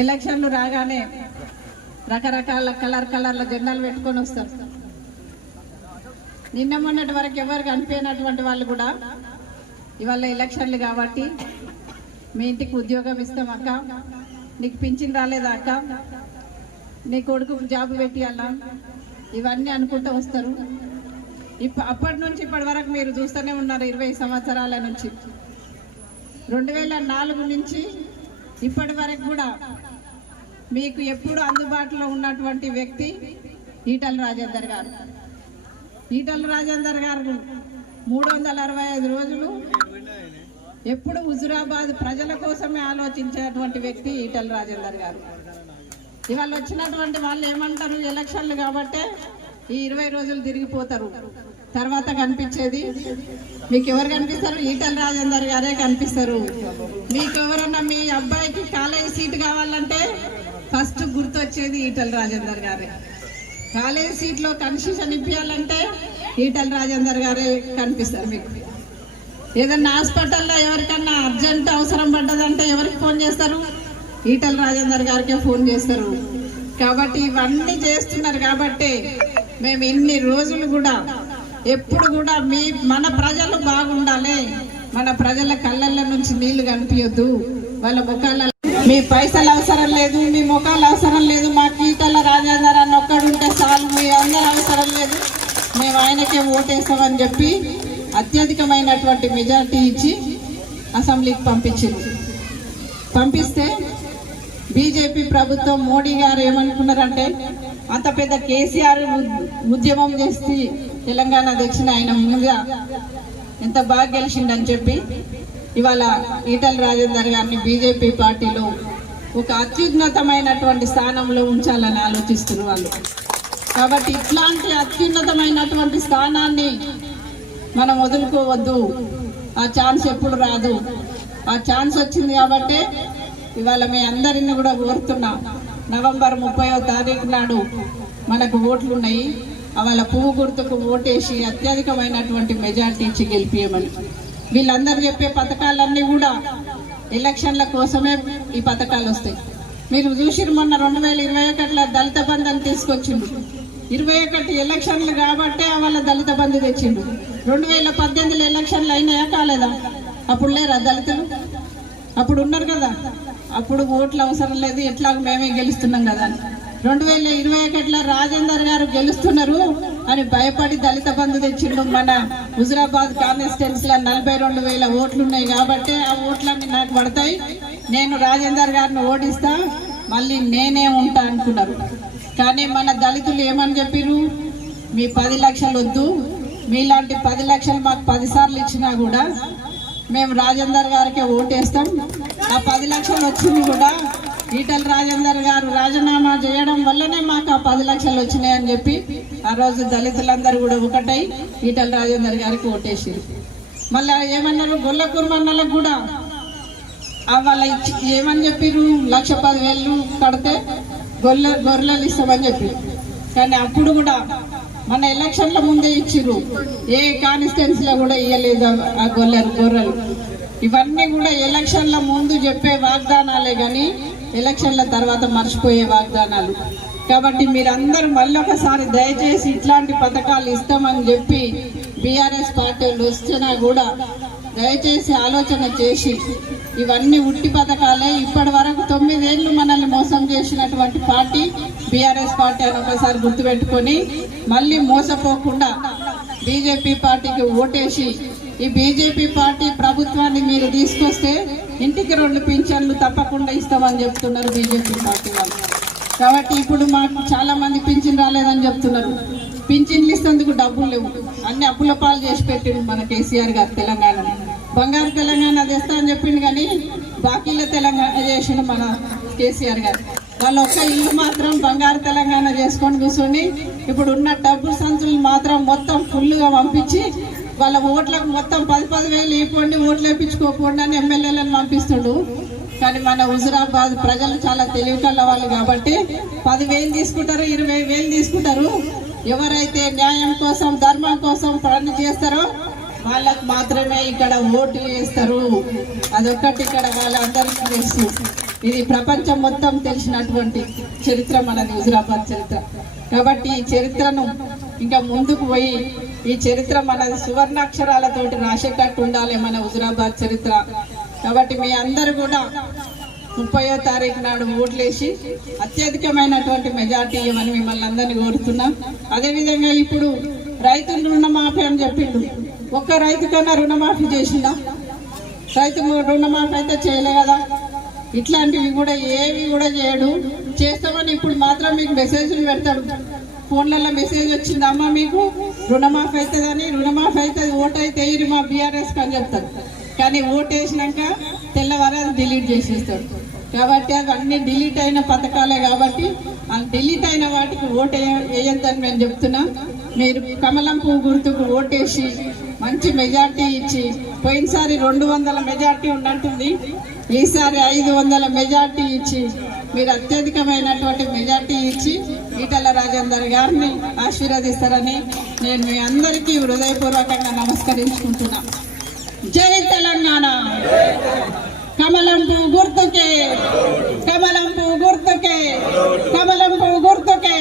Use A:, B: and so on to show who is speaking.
A: ఎలక్షన్లు రాగానే రకరకాల కలర్ కలర్ల జెండాలు పెట్టుకొని వస్తారు. నిన్న మొన్నటి వరకు ఎవరు కనిపించినటువంటి వాళ్ళు కూడా ఇవాళ ఎలక్షన్లు కాబట్టి మీ ఇంటికి ఉద్యోగం ఇస్తాం అక్క. నీకు పింఛన్ రాలేదా అక్క? నీ కొడుకు జాబ్ పెట్టియాలా? ఇవన్నీ అనుకుంటూ వస్తారు. ఇప్ప అప్పటి నుంచి ఇప్పటి వరకు మీరు చూస్తూనే ఉన్నారు ఇరవై సంవత్సరాల నుంచి. రెండు వేల నాలుగు నుంచి ఇప్పటి వరకు కూడా మీకు ఎప్పుడు అందుబాటులో ఉన్నటువంటి వ్యక్తి ఈటల రాజేందర్ గారు. ఈటల రాజేందర్ గారు మూడు వందల అరవై ఐదు రోజులు ఎప్పుడు హుజురాబాద్ ప్రజల కోసమే ఆలోచించేటువంటి వ్యక్తి ఈటల రాజేందర్ గారు. ఇవాళ వచ్చినటువంటి వాళ్ళు ఏమంటారు? ఎలక్షన్లు కాబట్టే ఈ ఇరవై రోజులు తిరిగిపోతారు. తర్వాత కనిపించేది మీకు ఎవరు కనిపిస్తారు? ఈటల రాజేందర్ గారే కనిపిస్తారు. మీకు ఎవరన్నా మీ అబ్బాయికి కాలేజీ సీటు కావాలంటే ఫస్ట్ గుర్తొచ్చేది ఈటల రాజేందర్ గారే. కాలేజీ సీట్లో కన్సెషన్ ఇప్పించాలంటే ఈటల రాజేందర్ గారే కనిపిస్తారు మీకు. ఏదన్నా హాస్పిటల్లో ఎవరికన్నా అర్జెంట్ అవసరం పడ్డదంటే ఎవరికి ఫోన్ చేస్తారు? ఈటల రాజేందర్ గారికే ఫోన్ చేస్తారు. కాబట్టి ఇవన్నీ చేస్తున్నారు కాబట్టి మేము ఇన్ని రోజులు కూడా ఎప్పుడు కూడా మీ మన ప్రజలు బాగుండాలి. మన ప్రజల కళ్ళల్లో నుంచి నీళ్ళు కనిపించద్దు. వాళ్ళ ముఖాల మీ పైసలు అవసరం లేదు మీ ముఖాలు అవసరం లేదు మా కీటల రాజేందర్ అన్న ఒక్కడుంటే చాలు మీ అందరు అవసరం లేదు. మేము ఆయనకే ఓటేస్తామని చెప్పి అత్యధికమైనటువంటి మెజార్టీ ఇచ్చి అసెంబ్లీకి పంపించింది. పంపిస్తే బీజేపీ ప్రభుత్వం మోడీ గారు ఏమనుకున్నారంటే అంత పెద్ద కేసీఆర్ ఉద్యమం చేసి తెలంగాణ తెచ్చిన ఆయన ముందుగా ఎంత బాగా గెలిచిండని చెప్పి ఇవాళ ఈటల రాజేందర్ గారిని బీజేపీ పార్టీలో ఒక అత్యున్నతమైనటువంటి స్థానంలో ఉంచాలని ఆలోచిస్తున్నారు వాళ్ళు. కాబట్టి ఇట్లాంటి అత్యున్నతమైనటువంటి స్థానాన్ని మనం వదులుకోవద్దు. ఆ ఛాన్స్ ఎప్పుడు రాదు. ఆ ఛాన్స్ వచ్చింది కాబట్టి ఇవాళ మీ అందరిని కూడా కోరుతున్నా. నవంబర్ ముప్పయో తారీఖు నాడు మనకు ఓట్లు ఉన్నాయి వాళ్ళ పువ్వు గుర్తుకు ఓటేసి అత్యధికమైనటువంటి మెజార్టీ ఇచ్చి గెలిపియమని. వీళ్ళందరూ చెప్పే పథకాలన్నీ కూడా ఎలక్షన్ల కోసమే ఈ పథకాలు వస్తాయి. మీరు చూసిరు మొన్న రెండు వేల ఇరవై ఒకటిలో దళిత బంధం తీసుకొచ్చిండు. ఇరవై ఒకటి ఎలక్షన్లు కాబట్టే వాళ్ళ దళిత బంధు తెచ్చిండు. రెండు వేల పద్దెనిమిదిలో ఎలక్షన్లు అయినాయా కాలేదా? అప్పుడు లేరా దళితులు? అప్పుడు ఉన్నారు కదా. అప్పుడు ఓట్లు అవసరం లేదు ఎట్లాగ మేమే గెలుస్తున్నాం కదా అని. రెండు వేల ఇరవై ఒకటిలో రాజేందర్ గారు గెలుస్తున్నారు అని భయపడి దళిత బంధు తెచ్చిండు మన హుజురాబాద్ కాన్స్టిట్యున్సీ లో నలభై రెండు వేల ఓట్లు ఉన్నాయి కాబట్టి ఆ ఓట్లన్నీ నాకు పడతాయి. నేను రాజేందర్ గారిని ఓడిస్తా మళ్ళీ నేనే ఉంటా అనుకున్నారు కానీ మన దళితులు ఏమని చెప్పిర్రు? మీ పది లక్షలు వద్దు మీలాంటి పది లక్షలు మాకు పదిసార్లు ఇచ్చినా కూడా మేము రాజేందర్ గారికి ఓటేస్తాం. ఆ పది లక్షలు వచ్చింది కూడా ఈటల రాజేందర్ గారు రాజీనామా చేయడం వల్లనే మాకు ఆ పది లక్షలు వచ్చినాయని చెప్పి ఆ రోజు దళితులందరూ కూడా ఒకటై ఈటల రాజేందర్ గారికి ఓటేసారు మళ్ళీ ఏమన్నారు? గొల్ల కుర్మన్నలకు కూడా ఆ వాళ్ళ ఇచ్చి ఏమని చెప్పిర్రు? లక్ష పదివేలు కడితే గొల్ల గొర్రెలు ఇస్తామని చెప్పి కానీ అప్పుడు కూడా మన ఎలక్షన్ల ముందే ఇచ్చిరు ఏ కాన్స్టిట్యున్సీలో కూడా ఇవ్వలేదు ఆ- గొల్లెరు గొర్రెలు. ఇవన్నీ కూడా ఎలక్షన్ల ముందు చెప్పే వాగ్దానాలే కానీ ఎలక్షన్ల తర్వాత మర్చిపోయే వాగ్దానాలు. కాబట్టి మీరందరూ మళ్ళొకసారి దయచేసి ఇట్లాంటి పథకాలు ఇస్తామని చెప్పి బీఆర్ఎస్ పార్టీలు వచ్చినా కూడా దయచేసి ఆలోచన చేసి ఇవన్నీ ఉట్టి పథకాలే. ఇప్పటి వరకు తొమ్మిదేళ్ళు మనల్ని మోసం చేసినటువంటి పార్టీ బీఆర్ఎస్ పార్టీ అని ఒకసారి గుర్తుపెట్టుకొని మళ్ళీ మోసపోకుండా బీజేపీ పార్టీకి ఓటేసి ఈ బీజేపీ పార్టీ ప్రభుత్వాన్ని మీరు తీసుకొస్తే ఇంటికి రెండు పింఛన్లు తప్పకుండా ఇస్తామని చెప్తున్నారు బీజేపీ పార్టీ వాళ్ళు. కాబట్టి ఇప్పుడు మాకు చాలా మంది పింఛన్ రాలేదని చెప్తున్నారు. పింఛన్లు ఇస్తేందుకు డబ్బులు లేవు. అన్ని అప్పుల పాలు చేసి పెట్టిండు మన కేసీఆర్ గారు తెలంగాణ. బంగారు తెలంగాణ తెస్తా అని చెప్పిండు కానీ బాకీల తెలంగాణ చేసిండు మన కేసీఆర్ గారు. వాళ్ళ ఒక్క ఇల్లు మాత్రం బంగారు తెలంగాణ చేసుకొని కూర్చొని ఇప్పుడు ఉన్న డబ్బు సంచులు మాత్రం మొత్తం ఫుల్గా పంపించి వాళ్ళ ఓట్లకు మొత్తం పది పది వేలు ఇవ్వండి ఓట్లు వేయించుకోకుండా అని ఎమ్మెల్యేలను పంపిస్తుండు. కానీ మన హుజురాబాద్ ప్రజలు చాలా తెలివికల్ల వాళ్ళు కాబట్టి పదివేలు తీసుకుంటారు ఇరవై వేలు తీసుకుంటారు. ఎవరైతే న్యాయం కోసం ధర్మం కోసం పని చేస్తారో వాళ్ళకు మాత్రమే ఇక్కడ ఓటు వేస్తారు. అదొక్కటి ఇక్కడ వాళ్ళందరికీ తెలుసు. ఇది ప్రపంచం మొత్తం తెలిసినటువంటి చరిత్ర మనది హుజురాబాద్ చరిత్ర. కాబట్టి ఈ చరిత్రను ఇంకా ముందుకు పోయి ఈ చరిత్ర మన సువర్ణాక్షరాలతోటి రాసేటట్టు ఉండాలి మన హుజురాబాద్ చరిత్ర. కాబట్టి మీ అందరు కూడా ముప్పయో తారీఖు నాడు ఓట్లేసి అత్యధికమైనటువంటి మెజార్టీ ఇవ్వమని మిమ్మల్ని అందరినీ కోరుతున్నాం. అదేవిధంగా ఇప్పుడు రైతులు రుణమాఫీ అని చెప్పిండు. ఒక్క రైతు కన్నా రుణమాఫీ చేసిందా రైతు రుణమాఫీ అయితే చేయలే కదా. ఇట్లాంటివి కూడా ఏవి కూడా చేయడు. చేస్తామని ఇప్పుడు మాత్రం మీకు మెసేజ్లు పెడతాడు. ఫోన్లలో మెసేజ్ వచ్చింది అమ్మ మీకు? రుణమాఫ్ అవుతుందని రుణమాఫీ అవుతుంది ఓటు అయితే మా బీఆర్ఎస్కి అని చెప్తాడు. కానీ ఓటు వేసినాక తెల్లవారు అది డిలీట్ చేసేస్తాడు. కాబట్టి అది అన్ని డిలీట్ అయిన పథకాలే కాబట్టి ఆ డిలీట్ అయిన వాటికి ఓటు వేయ- వేయొద్దని మేము చెప్తున్నాం. మీరు కమలం పువ్వు గుర్తుకు ఓటేసి మంచి మెజార్టీ ఇచ్చి పోయినసారి రెండు వందల మెజార్టీ ఉన్నట్టుంది ఈసారి ఐదు వందల మెజార్టీ ఇచ్చి మీరు అత్యధికమైనటువంటి మెజార్టీ ఇచ్చి ఈటల రాజేందర్ గారిని ఆశీర్వదిస్తారని నేను మీ అందరికీ హృదయపూర్వకంగా నమస్కరించుకుంటున్నా. జై తెలంగాణ! కమలంపు గుర్తుకే! కమలంపు గుర్తుకే! కమలంపు గుర్తుకే!